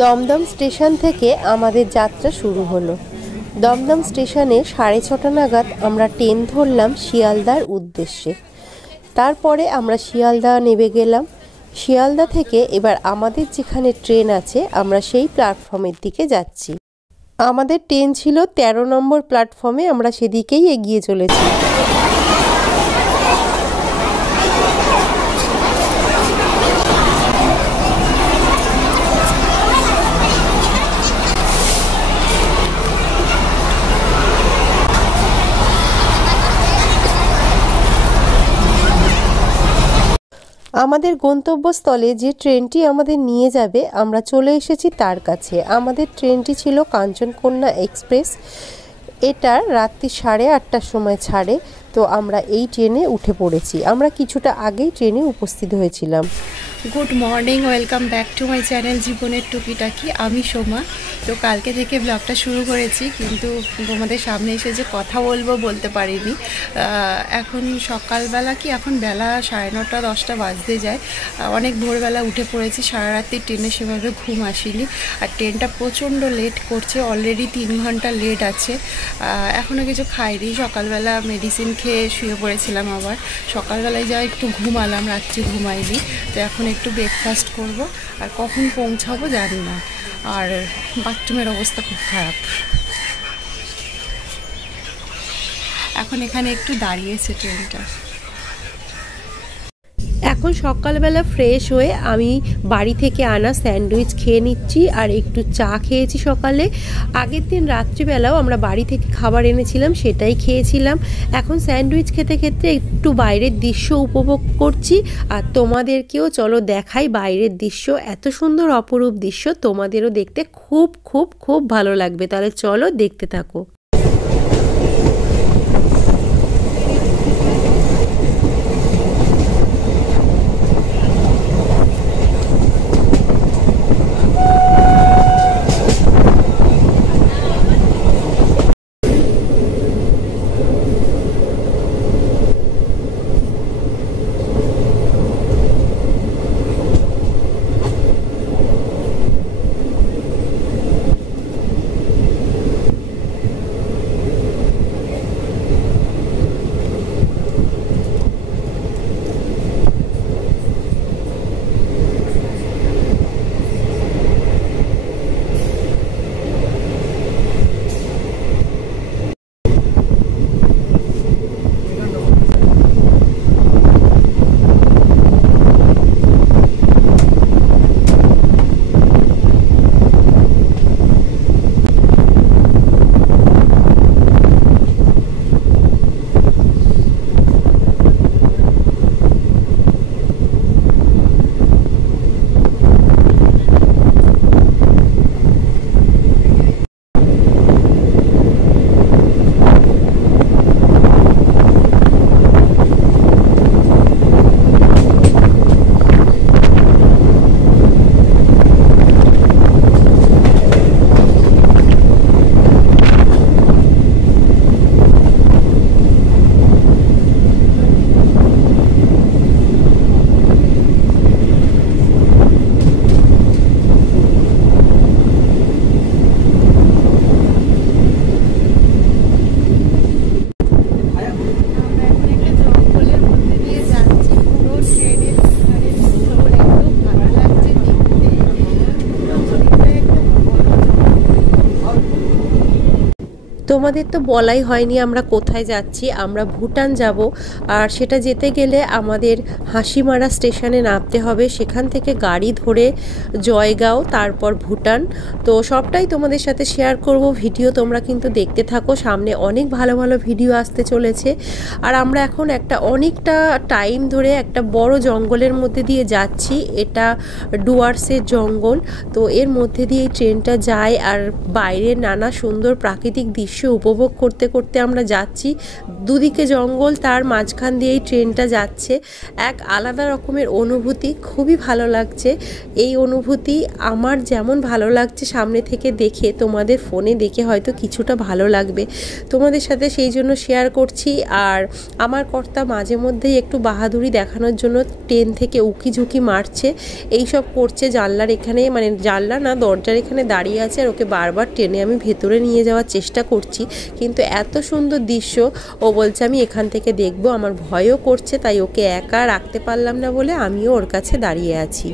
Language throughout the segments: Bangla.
দমদম স্টেশন থেকে আমাদের যাত্রা শুরু হলো। দমদম স্টেশনে 6:30 নাগাদ আমরা ট্রেন ধরলাম শিয়ালদার উদ্দেশ্যে। তারপরে আমরা শিয়ালদা নেমে গেলাম। শিয়ালদা থেকে এবার আমাদের যেখানে ট্রেন আছে আমরা সেই প্ল্যাটফর্মের দিকে যাচ্ছি। আমাদের ট্রেন ছিল 13 নম্বর প্ল্যাটফর্মে, আমরা সেদিকেই এগিয়ে চলেছি। আমাদের গন্তব্যস্থলে যে ট্রেনটি আমাদের নিয়ে যাবে আমরা চলে এসেছি তার কাছে। আমাদের ট্রেনটি ছিল কাঞ্চনকন্যা এক্সপ্রেস। এটা রাত্রি 8:30টার সময় ছাড়ে, তো আমরা এই ট্রেনে উঠে পড়েছি। আমরা কিছুটা আগেই ট্রেনে উপস্থিত হয়েছিলাম। Good morning, welcome back to my channel জীবনের টুকিটাকি। আমি সোমা। তো কালকে থেকে ব্লগটা শুরু করেছি, কিন্তু তোমাদের সামনে এসে যে কথা বলতে পারিনি। এখন সকালবেলা এখন বেলা 9:30 10টা বাজতে যায়। অনেক ভোরবেলা উঠে পড়েছি। সারা রাত্রি ট্রেনে সেভাবে ঘুম আসেনি, আর ট্রেনটা প্রচণ্ড লেট করছে। অলরেডি 3 ঘন্টা লেট আছে। এখনও কিছু খাইনি। সকালবেলা মেডিসিন খেয়ে শুয়ে পড়েছিলাম। আবার সকালবেলায় যা একটু ঘুমালাম, রাত্রি ঘুমাইনি। তো এখন একটু ব্রেকফাস্ট করব, আর কখন পৌঁছাবো জানি না। আর বাথরুমের অবস্থা খুব খারাপ। এখন এখানে একটু দাঁড়িয়েছে ট্রেনটা। এখন সকালবেলা ফ্রেশ হয়ে আমি বাড়ি থেকে আনা স্যান্ডউইচ খেয়ে নিচ্ছি, আর একটু চা খেয়েছি সকালে। আগের দিন রাত্রিবেলাও আমরা বাড়ি থেকে খাবার এনেছিলাম, সেটাই খেয়েছিলাম। এখন স্যান্ডউইচ খেতে খেতে একটু বাইরের দৃশ্য উপভোগ করছি, আর তোমাদেরকেও চলো দেখাই বাইরের দৃশ্য। এত সুন্দর অপরূপ দৃশ্য, তোমাদেরও দেখতে খুব খুব খুব ভালো লাগবে। তাহলে চলো দেখতে থাকো। তোমাদের তো বলাই হয়নি আমরা কোথায় যাচ্ছি। আমরা ভুটান যাব, আর সেটা যেতে গেলে আমাদের হাসিমারা স্টেশনে নামতে হবে। সেখান থেকে গাড়ি ধরে জয়গাঁও, তারপর ভুটান। তো সবটাই তোমাদের সাথে শেয়ার করব। ভিডিও তোমরা কিন্তু দেখতে থাকো, সামনে অনেক ভালো ভালো ভিডিও আসতে চলেছে। আর আমরা এখন অনেকটা টাইম ধরে একটা বড় জঙ্গলের মধ্যে দিয়ে যাচ্ছি। এটা ডুয়ার্সের জঙ্গল। তো এর মধ্যে দিয়ে ট্রেনটা যায়, আর বাইরে নানা সুন্দর প্রাকৃতিক দৃশ্য উপভোগ করতে করতে আমরা যাচ্ছি। দুদিকে জঙ্গল, তার মাঝখান দিয়েই ট্রেনটা যাচ্ছে। এক আলাদা রকমের অনুভূতি, খুবই ভালো লাগছে। এই অনুভূতি আমার যেমন ভালো লাগছে সামনে থেকে দেখে, তোমাদের ফোনে দেখে হয়তো কিছুটা ভালো লাগবে, তোমাদের সাথে সেই জন্য শেয়ার করছি। আর আমার কর্তা মাঝে মধ্যেই একটু বাহাদুরি দেখানোর জন্য ট্রেন থেকে উকি ঝুঁকি মারছে, এইসব করছে। জানলার এখানে, মানে জানলা না, দরজার এখানে দাঁড়িয়ে আছে, আর ওকে বারবার টেনে আমি ভেতরে নিয়ে যাওয়ার চেষ্টা করছি, কিন্তু এত সুন্দর দৃশ্য ও বলছে আমি এখান থেকে দেখবো। আমার ভয়ও করছে, তাই ওকে একা রাখতে পারলাম না বলে আমিও ওর কাছে দাঁড়িয়ে আছি।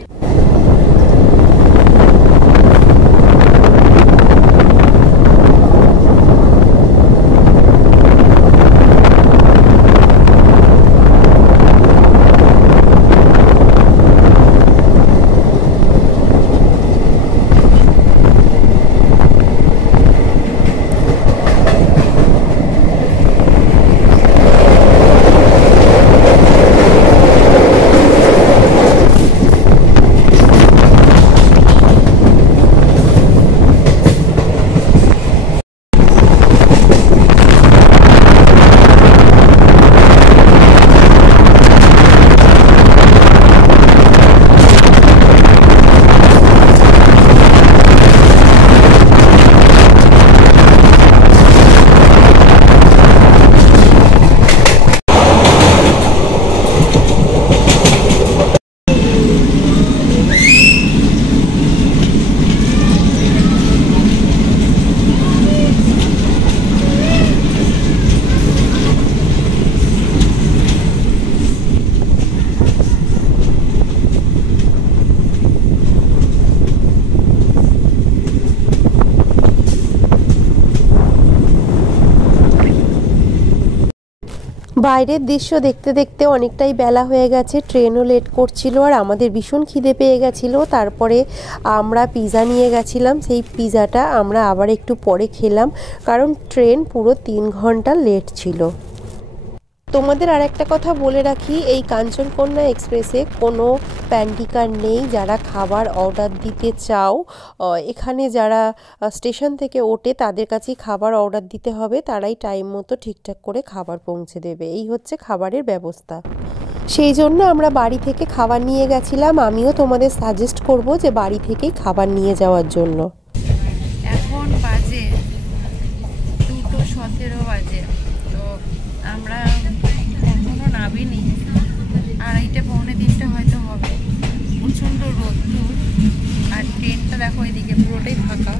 বাইরের দৃশ্য দেখতে দেখতে অনেকটাই বেলা হয়ে গেছে, ট্রেনও লেট করছিল, আর আমাদের ভীষণ খিদে পেয়ে গেছিলো। তারপরে আমরা পিৎজা নিয়ে গেছিলাম, সেই পিৎজাটা আমরা আবার একটু পরে খেলাম, কারণ ট্রেন পুরো 3 ঘন্টা লেট ছিল। তোমাদের আর একটা কথা বলে রাখি, এই কাঞ্চনকন্যা এক্সপ্রেসে কোনো প্যান্টিকার নেই। যারা খাবার অর্ডার দিতে চাও, এখানে যারা স্টেশন থেকে ওঠে তাদের কাছেই খাবার অর্ডার দিতে হবে, তারাই টাইম মতো ঠিকঠাক করে খাবার পৌঁছে দেবে। এই হচ্ছে খাবারের ব্যবস্থা। সেই জন্য আমরা বাড়ি থেকে খাবার নিয়ে গেছিলাম। আমিও তোমাদের সাজেস্ট করব যে বাড়ি থেকেই খাবার নিয়ে যাওয়ার জন্য। এখন বাজে 2:17 বাজে, তো আমরা এখনও নামিনি, 2:30-3:00 হয়তো হবে। প্রচণ্ড রোদ্দুর, আর ট্রেনটা দেখো এদিকে পুরোটাই ফাঁকা।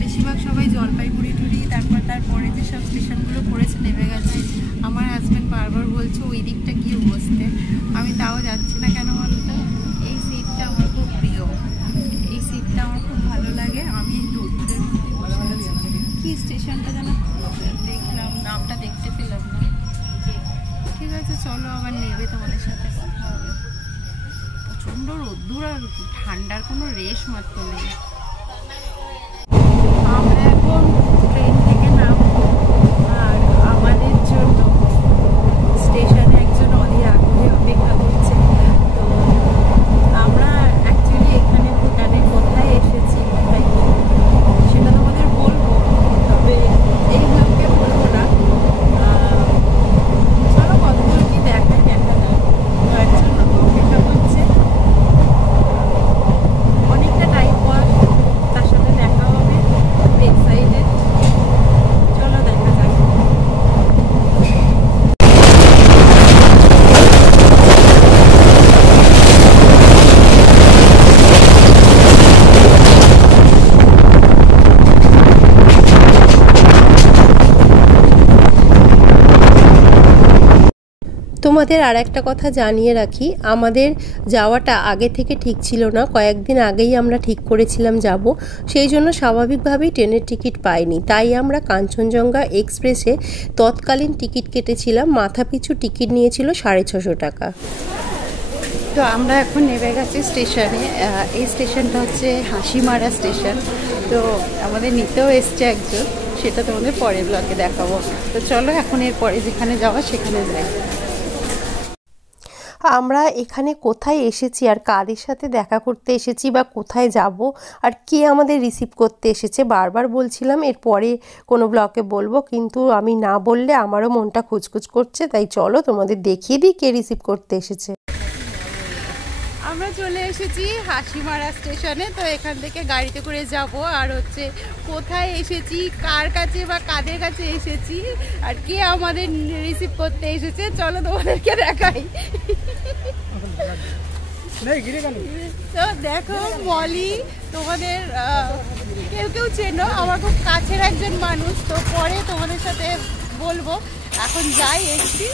বেশিরভাগ সবাই জলপাইগুড়ি টুড়ি, তারপরে যেসব স্টেশনগুলো পড়েছে নেমে গেছে। আমার হাজব্যান্ড বারবার বলছে ওই দিকটা গিয়ে বসতে, আমি তাও যাচ্ছি না। কেন বলতো, এই সিটটা আমার খুব প্রিয়, এই সিটটা আমার খুব ভালো লাগে। আমি এই রোদ্দুরের মধ্যে বসে আছি। কি স্টেশনটা যেন দেখলাম, নামটা দেখতে পেলাম না। ঠিক আছে, চলো আবার নেবে, তোমাদের সাথে কথা হবে। প্রচণ্ড রোদ্দুর, আর ঠান্ডার কোনো রেশ মাত্র নেই। আমরা এখন ট্রেন থেকে নামবো, আর আমাদের জন্য স্টেশনে একজন অধীর আগ্রহে অপেক্ষা করছে। তো আমরা অ্যাকচুয়ালি এখানে ভুটানে কোথায় এসেছি, কোথায় সেটা তোমাদের বলবো, তবে এই ব্লগে বলবো না। চলো কতগুলো কি দেখা যায়, একজন অপেক্ষা করছে, অনেকটা টাইম পর তার সাথে দেখা হবে। এক্সাইটেড, চলো দেখা যাক। তোমাদের আর একটা কথা জানিয়ে রাখি, আমাদের যাওয়াটা আগে থেকে ঠিক ছিল না, কয়েকদিন আগেই আমরা ঠিক করেছিলাম যাব, সেই জন্য স্বাভাবিকভাবেই ট্রেনের টিকিট পাইনি। তাই আমরা কাঞ্চনজঙ্ঘা এক্সপ্রেসে তৎকালীন টিকিট কেটেছিলাম, মাথাপিছু টিকিট নিয়েছিল 650 টাকা। তো আমরা এখন নেমে গেছি স্টেশনে। এই স্টেশনটা হচ্ছে হাসিমারা স্টেশন। তো আমাদের নিতেও এসছে একজন, সেটা তোমাদের পরের ব্লগে দেখাবো। তো চলো এখন এর পরে যেখানে যাওয়া সেখানে যাই। আমরা এখানে কোথায় এসেছি আর কাদের সাথে দেখা করতে এসেছি বা কোথায় যাব আর কে আমাদের রিসিভ করতে এসেছে বারবার বলছিলাম এরপরে কোনো ব্লগে বলবো, কিন্তু আমি না বললে আমারও মনটা খুঁজখুঁজ করছে। তাই চলো তোমাদের দেখিয়ে দিই কে রিসিভ করতে এসেছে। আমরা চলে এসেছি হাসিমারা স্টেশনে। তো এখান থেকে গাড়িতে করে যাব আর কোথায় এসেছি, কার কাছে বা কাদের কাছে এসেছি আর কে আমাদের রিসিভ করতে এসেছে চলো তোমাদেরকে দেখাই। তো দেখো মলি, তোমাদের কেউ কেউ চেনো, আমার খুব কাছের একজন মানুষ। তো পরে তোমাদের সাথে বলবো, এখন যাই এসছি।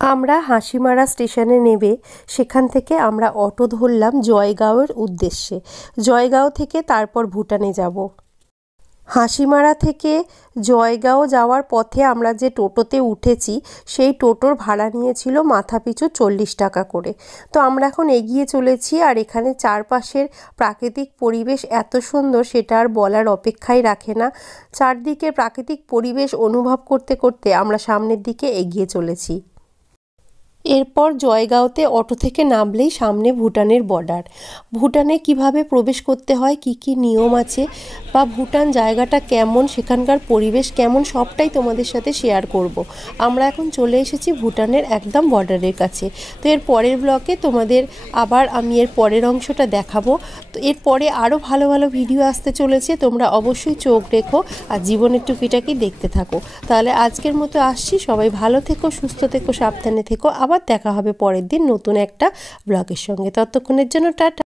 আমরা হাসিমারা স্টেশনে নেমে সেখান থেকে আমরা অটো ধরলাম জয়গাঁওয়ের উদ্দেশ্যে। জয়গাঁও থেকে তারপর ভুটানে যাব। হাসিমারা থেকে জয়গাঁও যাওয়ার পথে আমরা যে টোটোতে উঠেছি সেই টোটোর ভাড়া নিয়েছিল মাথাপিছু 40 টাকা করে। তো আমরা এখন এগিয়ে চলেছি আর এখানে চারপাশের প্রাকৃতিক পরিবেশ এত সুন্দর সেটা আর বলার অপেক্ষাই রাখে না। চারদিকে প্রাকৃতিক পরিবেশ অনুভব করতে করতে আমরা সামনের দিকে এগিয়ে চলেছি। এরপর জয়গাঁওতে অটো থেকে নামলেই সামনে ভুটানের বর্ডার। ভুটানে কিভাবে প্রবেশ করতে হয়, কি কি নিয়ম আছে বা ভুটান জায়গাটা কেমন, সেখানকার পরিবেশ কেমন, সবটাই তোমাদের সাথে শেয়ার করব। আমরা এখন চলে এসেছি ভুটানের একদম বর্ডারের কাছে। তো এর পরের ব্লকে তোমাদের আবার আমি এর পরের অংশটা দেখাবো। তো এরপরে আরও ভালো ভালো ভিডিও আসতে চলেছে, তোমরা অবশ্যই চোখ রেখো আর জীবনের টুকিটাকি দেখতে থাকো। তাহলে আজকের মতো আসছি, সবাই ভালো থেকো, সুস্থ থেকো, সাবধানে থেকো। আবার দেখা হবে পরের দিন নতুন একটা ব্লগের সঙ্গে। ততক্ষণের জন্য টাটা।